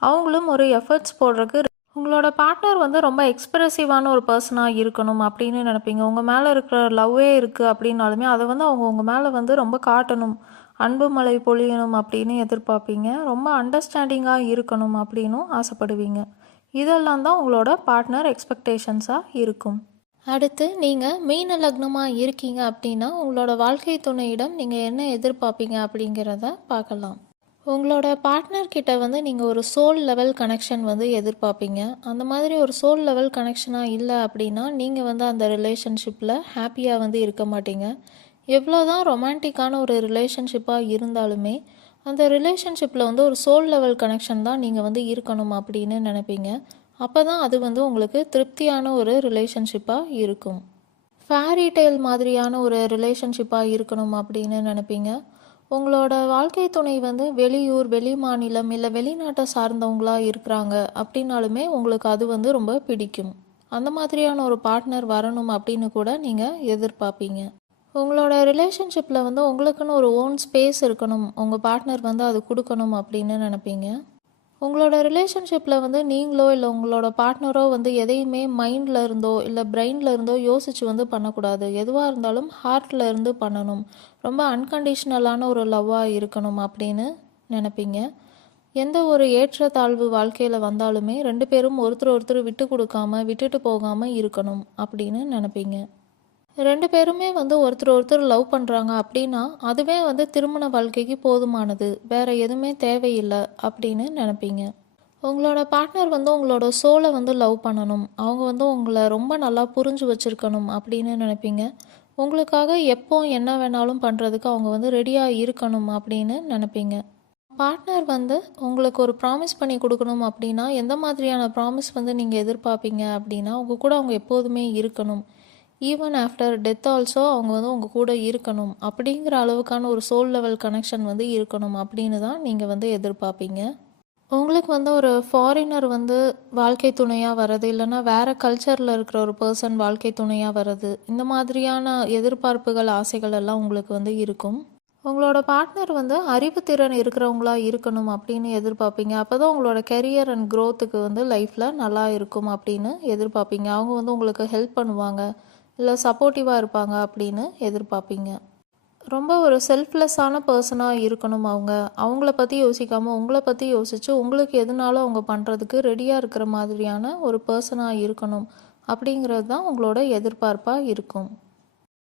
அவங்களும் ஒரு எஃபர்ட்ஸ் போடுறதுக்கு உங்களோட பார்ட்னர் வந்து ரொம்ப எக்ஸ்ப்ரெசிவான ஒரு பர்சனாக இருக்கணும் அப்படின்னு நினைப்பீங்க. உங்கள் மேலே இருக்கிற லவ்வே இருக்குது அப்படின்னாலுமே அதை வந்து அவங்க உங்கள் மேலே வந்து ரொம்ப காட்டணும், அன்பு மழை பொழியணும் அப்படின்னு எதிர்பார்ப்பீங்க. ரொம்ப அண்டர்ஸ்டாண்டிங்காக இருக்கணும் அப்படின்னும் ஆசைப்படுவீங்க. இதெல்லாம் தான் உங்களோட பார்ட்னர் எக்ஸ்பெக்டேஷன்ஸாக இருக்கும். அடுத்து நீங்கள் மீன லக்னமாக இருக்கீங்க அப்படின்னா உங்களோட வாழ்க்கை துணையிடம் நீங்கள் என்ன எதிர்பார்ப்பீங்க அப்படிங்கிறத பார்க்கலாம். உங்களோட பார்ட்னர்கிட்ட வந்து நீங்கள் ஒரு சோல் லெவல் கனெக்ஷன் வந்து எதிர்பார்ப்பீங்க. அந்த மாதிரி ஒரு சோல் லெவல் கனெக்ஷனாக இல்லை அப்படின்னா நீங்கள் வந்து அந்த ரிலேஷன்ஷிப்பில் ஹாப்பியாக வந்து இருக்க மாட்டீங்க. எவ்வளோ தான் ரொமான்டிக்கான ஒரு ரிலேஷன்ஷிப்பாக இருந்தாலுமே அந்த ரிலேஷன்ஷிப்பில் வந்து ஒரு சோல் லெவல் கனெக்ஷன் தான் நீங்கள் வந்து இருக்கணும் அப்படின்னு நினைப்பீங்க. அப்போ தான் அது வந்து உங்களுக்கு திருப்தியான ஒரு ரிலேஷன்ஷிப்பாக இருக்கும். ஃபேரி டெய்ல் மாதிரியான ஒரு ரிலேஷன்ஷிப்பாக இருக்கணும் அப்படின்னு நினைப்பீங்க. உங்களோட வாழ்க்கை துணை வந்து வெளியூர், வெளி மாநிலம் இல்லை வெளிநாட்டை சார்ந்தவங்களாக இருக்கிறாங்க அப்படின்னாலுமே உங்களுக்கு அது வந்து ரொம்ப பிடிக்கும். அந்த மாதிரியான ஒரு பார்ட்னர் வரணும் அப்படின்னு கூட நீங்கள் எதிர்பார்ப்பீங்க. உங்களோட ரிலேஷன்ஷிப்பில் வந்து உங்களுக்குன்னு ஒரு ஓன் ஸ்பேஸ் இருக்கணும், உங்கள் பார்ட்னர் வந்து அது கொடுக்கணும் அப்படின்னு நினைப்பீங்க. உங்களோட ரிலேஷன்ஷிப்பில் வந்து நீங்களோ இல்லை உங்களோட பார்ட்னரோ வந்து எதையுமே மைண்டில் இருந்தோ இல்லை பிரெயினில் இருந்தோ யோசித்து வந்து பண்ணக்கூடாது. எதுவாக இருந்தாலும் ஹார்ட்டில் இருந்து பண்ணணும், ரொம்ப அன்கண்டிஷ்னலான ஒரு லவ்வாக இருக்கணும் அப்படின்னு நினைப்பீங்க. எந்த ஒரு ஏற்றத்தாழ்வு வாழ்க்கையில் வந்தாலுமே 2 பேரும் ஒருத்தர் ஒருத்தர் விட்டு கொடுக்காம விட்டுட்டு போகாமல் இருக்கணும் அப்படின்னு நினைப்பீங்க. 2 பேருமே வந்து ஒருத்தர் ஒருத்தர் லவ் பண்ணுறாங்க அப்படின்னா அதுவே வந்து திருமண வாழ்க்கைக்கு போதுமானது, வேற எதுவுமே தேவையில்லை அப்படின்னு நினைப்பீங்க. உங்களோட பார்ட்னர் வந்து உங்களோட சோலை வந்து லவ் பண்ணணும், அவங்க வந்து உங்களை ரொம்ப நல்லா புரிஞ்சு வச்சுருக்கணும் அப்படின்னு நினைப்பீங்க. உங்களுக்காக எப்போ என்ன வேணாலும் பண்ணுறதுக்கு அவங்க வந்து ரெடியாக இருக்கணும் அப்படின்னு நினைப்பீங்க. பார்ட்னர் வந்து உங்களுக்கு ஒரு ப்ராமிஸ் பண்ணி கொடுக்கணும் அப்படின்னா எந்த மாதிரியான ப்ராமிஸ் வந்து நீங்கள் எதிர்பார்ப்பீங்க அப்படின்னா உங்கள் கூட அவங்க எப்போதுமே இருக்கணும், ஈவன் ஆஃப்டர் டெத் ஆல்சோ அவங்க வந்து உங்கள் கூட இருக்கணும் அப்படிங்கிற அளவுக்கான ஒரு சோல் லெவல் கனெக்ஷன் வந்து இருக்கணும் அப்படின்னு தான் நீங்கள் வந்து எதிர்பார்ப்பீங்க. உங்களுக்கு வந்து ஒரு ஃபாரினர் வந்து வாழ்க்கை துணையாக வர்றது, இல்லைன்னா வேறு கல்ச்சரில் இருக்கிற ஒரு பர்சன் வாழ்க்கை துணையாக வர்றது, இந்த மாதிரியான எதிர்பார்ப்புகள் ஆசைகள் எல்லாம் உங்களுக்கு வந்து இருக்கும். உங்களோட பார்ட்னர் வந்து அறிவுத்திறன் இருக்கிறவங்களா இருக்கணும் அப்படின்னு எதிர்பார்ப்பீங்க. அப்போ தான் உங்களோட கெரியர் அண்ட் க்ரோத்துக்கு வந்து லைஃப்பில் நல்லா இருக்கும் அப்படின்னு எதிர்பார்ப்பீங்க. அவங்க வந்து உங்களுக்கு ஹெல்ப் பண்ணுவாங்க, இல்லை சப்போர்ட்டிவாக இருப்பாங்க அப்படின்னு எதிர்பார்ப்பீங்க. ரொம்ப ஒரு செல்ஃப்லெஸ்ஸான பர்சனாக இருக்கணும் அவங்க. அவங்கள பற்றி யோசிக்காமல் உங்களை பற்றி யோசித்து உங்களுக்கு எதுனாலும் அவங்க பண்ணுறதுக்கு ரெடியாக இருக்கிற மாதிரியான ஒரு பர்சனாக இருக்கணும் அப்படிங்கிறது தான் உங்களோட எதிர்பார்ப்பாக இருக்கும்.